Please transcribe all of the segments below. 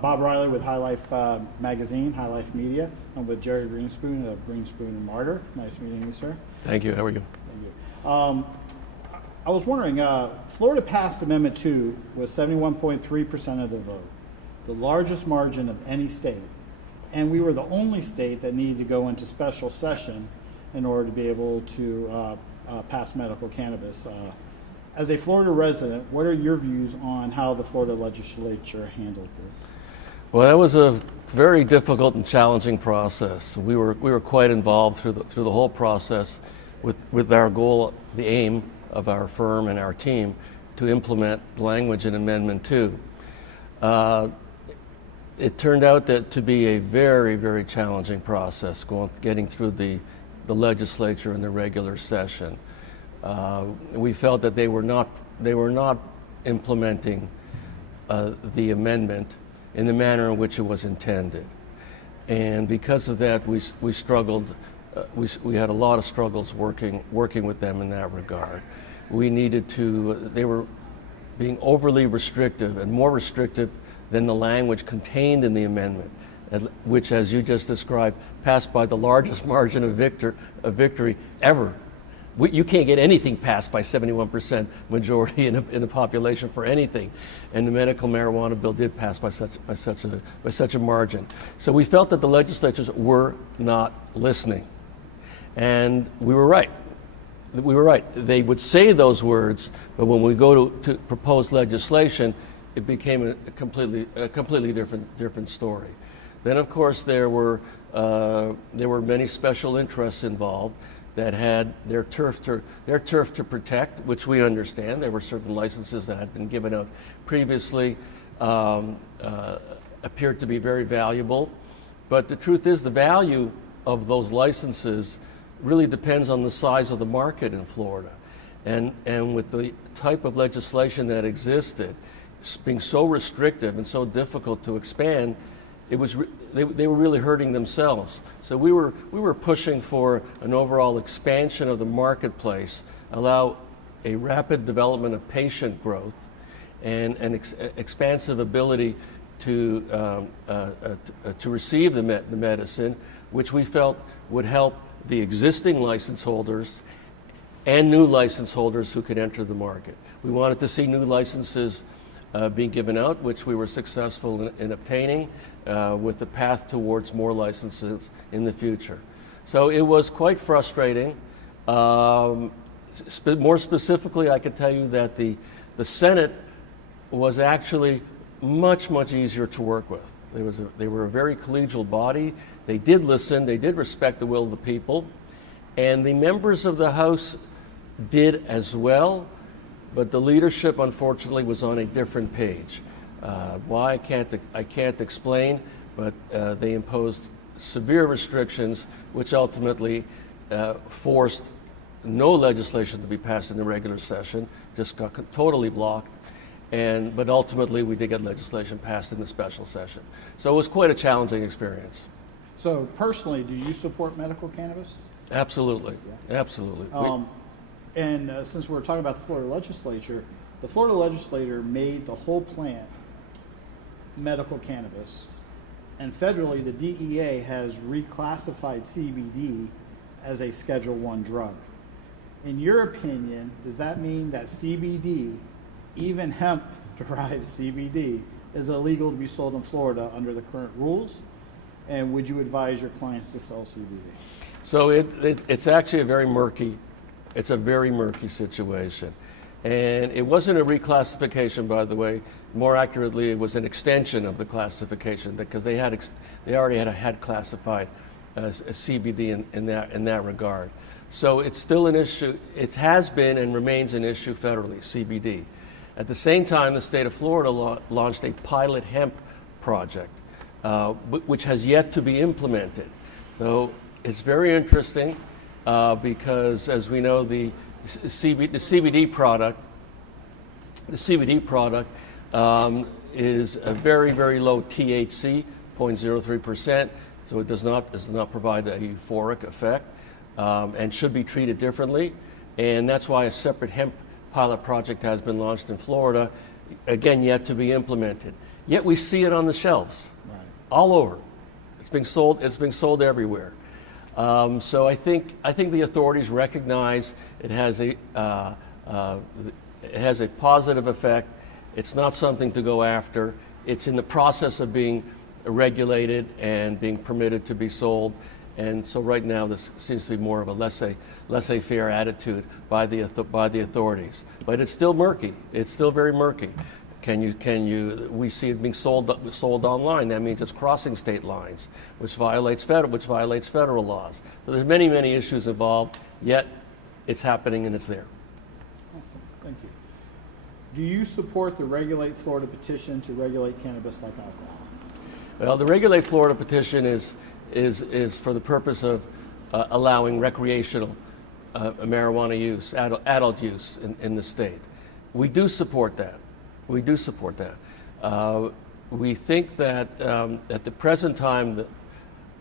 Bob Riley with HIGHLIFE Magazine, HIGHLIFE Media. I'm with Gerry Greenspoon of GreenspoonMarder. Nice meeting you, sir. Thank you. How are you? Thank you. I was wondering, Florida passed Amendment 2 with 71.3% of the vote, the largest margin of any state. And we were the only state that needed to go into special session in order to be able to pass medical cannabis. As a Florida resident, what are your views on how the Florida legislature handled this? Well, that was a very difficult and challenging process. We were quite involved through the whole process with our goal, the aim of our firm and our team to implement language in Amendment 2. It turned out to be a very, very challenging process getting through the legislature in the regular session. We felt that they were not implementing the amendment in the manner in which it was intended, and because of that, we struggled. We had a lot of struggles working with them in that regard. We needed to. They were being overly restrictive and more restrictive than the language contained in the amendment, which, as you just described, passed by the largest margin of victory ever. You can't get anything passed by 71% majority in the population for anything, and the medical marijuana bill did pass by such a margin. So we felt that the legislatures were not listening, and we were right. We were right. They would say those words, but when we go to propose legislation, it became a completely different story. Then, of course, there were many special interests involved that had their turf to protect, which we understand. There were certain licenses that had been given out previously, appeared to be very valuable. But the truth is, the value of those licenses really depends on the size of the market in Florida. And with the type of legislation that existed, being so restrictive and so difficult to expand, they were really hurting themselves. So we were pushing for an overall expansion of the marketplace, allow a rapid development of patient growth, and an expansive ability to receive the medicine, which we felt would help the existing license holders and new license holders who could enter the market. We wanted to see new licenses being given out, which we were successful in obtaining, with the path towards more licenses in the future. So it was quite frustrating. More specifically, I can tell you that the Senate was actually much easier to work with. They were a very collegial body. They did listen. They did respect the will of the people, and the members of the House did as well. But the leadership, unfortunately, was on a different page. Why I can't explain, but they imposed severe restrictions, which ultimately forced no legislation to be passed in the regular session. Just got totally blocked, but ultimately we did get legislation passed in the special session. So it was quite a challenging experience. So personally, do you support medical cannabis? Absolutely, yeah. Absolutely. And since we're talking about the Florida legislature made the whole plant medical cannabis, and federally the DEA has reclassified CBD as a Schedule I drug. In your opinion, does that mean that CBD, even hemp-derived CBD, is illegal to be sold in Florida under the current rules? And would you advise your clients to sell CBD? So it's actually a very murky situation. And it wasn't a reclassification, by the way. More accurately, it was an extension of the classification, because they already had classified as CBD in that regard. So it's still an issue. It has been and remains an issue federally, CBD. At the same time, the state of Florida launched a pilot hemp project, which has yet to be implemented. So it's very interesting. Because, as we know, the CBD product is a very low THC, 0.03%. So it does not provide a euphoric effect, and should be treated differently. And that's why a separate hemp pilot project has been launched in Florida, again yet to be implemented. yet we see it on the shelves, Right. all over. It's being sold. It's being sold everywhere. So I think the authorities recognize it has a positive effect. It's not something to go after. It's in the process of being regulated and being permitted to be sold. And so right now, this seems to be more of a laissez-faire attitude by the authorities. But it's still murky. It's still very murky. We see it being sold online. That means it's crossing state lines, which violates federal laws. So there's many issues involved. Yet it's happening and it's there. Awesome. Thank you. Do you support the Regulate Florida petition to regulate cannabis like alcohol? Well, the Regulate Florida petition is for the purpose of allowing recreational marijuana use, adult use in the state. We do support that. We do support that. We think that at the present time,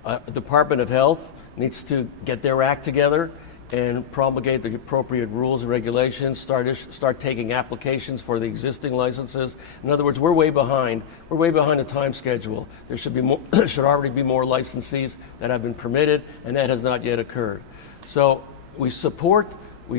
the Department of Health needs to get their act together and promulgate the appropriate rules and regulations, start taking applications for the existing licenses. In other words, we're way behind. We're way behind the time schedule. There should be more, should already be more licensees that have been permitted, and that has not yet occurred. So we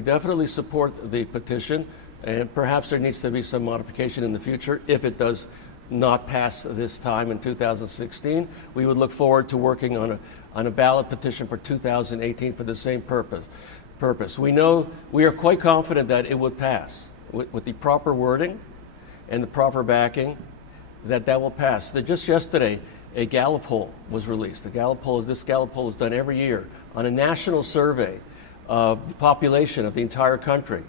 definitely support the petition, and perhaps there needs to be some modification in the future if it does not pass this time in 2016. We would look forward to working on a ballot petition for 2018 for the same purpose. We are quite confident that it would pass with the proper wording and the proper backing, that will pass. Just yesterday, a Gallup poll was released. This Gallup poll is done every year on a national survey of the population of the entire country.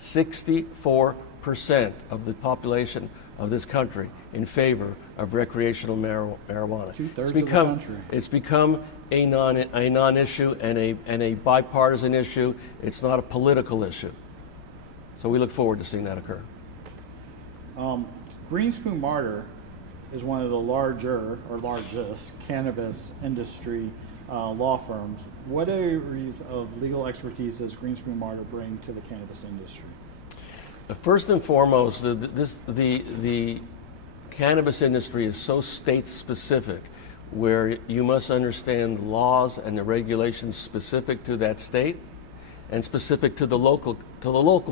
64% of the population of this country in favor of recreational marijuana. 2/3 of the country. It's become a non-issue and a bipartisan issue. It's not a political issue. So we look forward to seeing that occur. GreenspoonMarder is one of the largest cannabis industry law firms. What areas of legal expertise does GreenspoonMarder bring to the cannabis industry? First and foremost, the cannabis industry is so state-specific, where you must understand laws and the regulations specific to that state and specific to the local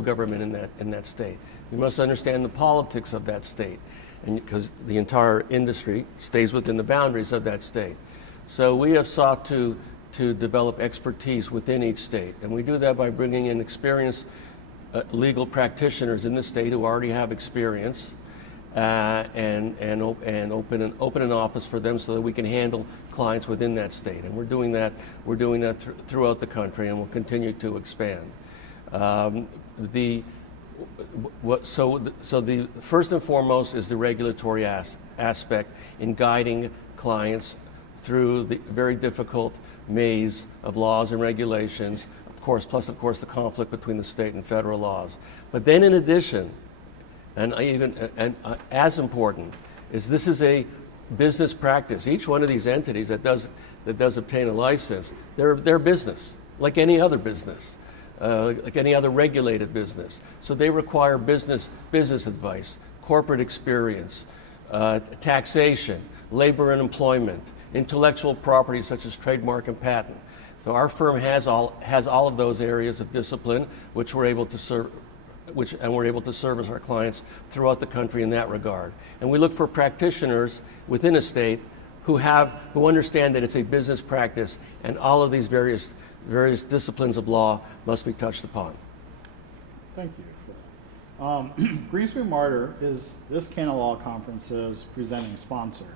government in that state. You must understand the politics of that state, and because the entire industry stays within the boundaries of that state. So we have sought to develop expertise within each state, and we do that by bringing in experienced legal practitioners in the state who already have experience, and open an office for them so that we can handle clients within that state. And we're doing that throughout the country, and we'll continue to expand. The first and foremost is the regulatory aspect in guiding clients through the very difficult maze of laws and regulations, plus of course the conflict between the state and federal laws. But then in addition, and as important, this is a business practice. Each one of these entities that does obtain a license, they're business, like any other business, like any other regulated business. So they require business advice, corporate experience, taxation, labor and employment, intellectual property such as trademark and patent. So our firm has all of those areas of discipline, which we're able to serve. We're able to service our clients throughout the country in that regard. And we look for practitioners within a state who understand that it's a business practice, and all of these various disciplines of law must be touched upon. Thank you for that. GreenspoonMarder is this Cannabis Law Conference is presenting sponsor.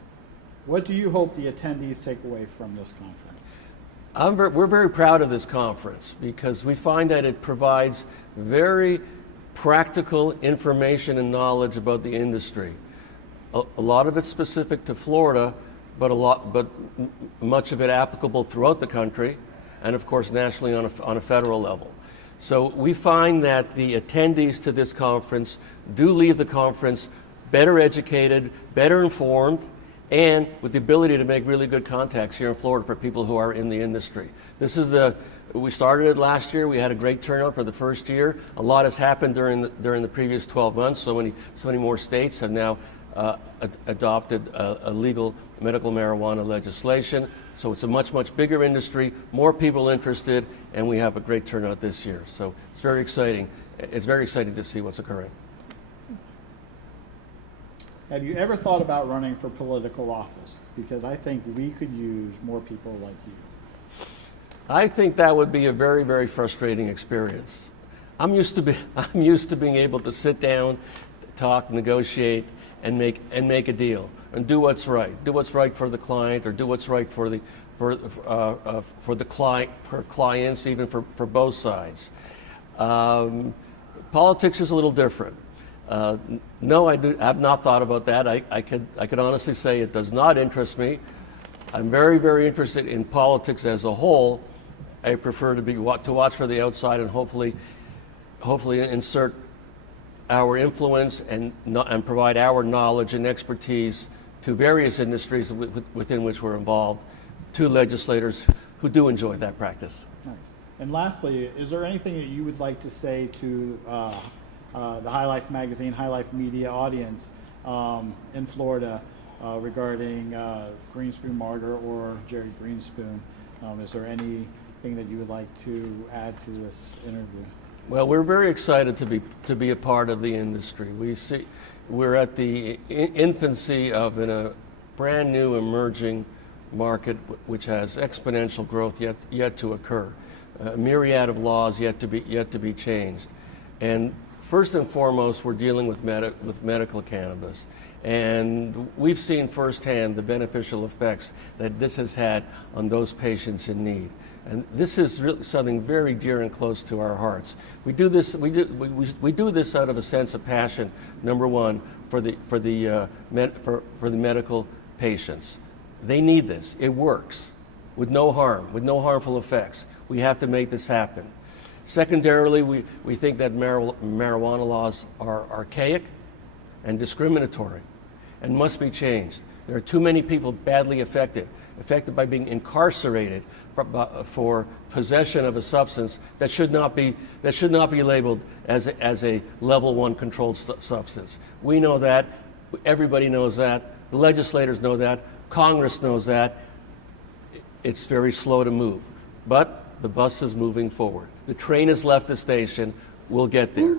What do you hope the attendees take away from this conference? We're very proud of this conference because we find that it provides very practical information and knowledge about the industry. A lot of it's specific to Florida, but much of it applicable throughout the country, and of course nationally on a federal level. So we find that the attendees to this conference do leave the conference better educated, better informed, and with the ability to make really good contacts here in Florida for people who are in the industry. We started it last year. We had a great turnout for the first year. A lot has happened during the previous 12 months. So many more states have now adopted a legal medical marijuana legislation. So it's a much, much bigger industry, more people interested, and we have a great turnout this year. So it's very exciting. It's very exciting to see what's occurring. Have you ever thought about running for political office? Because I think we could use more people like you. I think that would be a very, very frustrating experience. I'm used to being able to sit down, talk, negotiate, and make a deal, and do what's right. Do what's right for the client, or do what's right for the clients, even for both sides. Politics is a little different. No, I've not thought about that. I could honestly say it does not interest me. I'm very, very interested in politics as a whole. I prefer to watch for the outside and hopefully insert our influence and provide our knowledge and expertise to various industries within which we're involved, to legislators who do enjoy that practice. Nice. And lastly, is there anything that you would like to say to the HIGHLIFE magazine, HIGHLIFE media audience in Florida regarding GreenspoonMarder or Gerry Greenspoon? Is there anything that you would like to add to this interview? Well, we're very excited to be a part of the industry. We're at the infancy of a brand new emerging market which has exponential growth yet to occur. A myriad of laws yet to be changed, and first and foremost, we're dealing with medical cannabis, and we've seen firsthand the beneficial effects that this has had on those patients in need. And this is really something very dear and close to our hearts. We do this out of a sense of passion. Number one, for the medical patients, they need this. It works with no harm, with no harmful effects. We have to make this happen. Secondarily, we think that marijuana laws are archaic and discriminatory and must be changed. There are too many people badly affected by being incarcerated for possession of a substance that should not be labeled as a level 1 controlled substance. We know that. Everybody knows that. The legislators know that. Congress knows that. It's very slow to move, but the bus is moving forward. The train has left the station. We'll get there.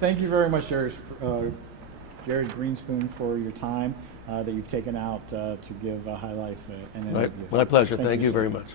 Thank you very much, Gerry Greenspoon, for your time that you've taken out to give HIGHLIFE an interview. My pleasure. Thank you very much.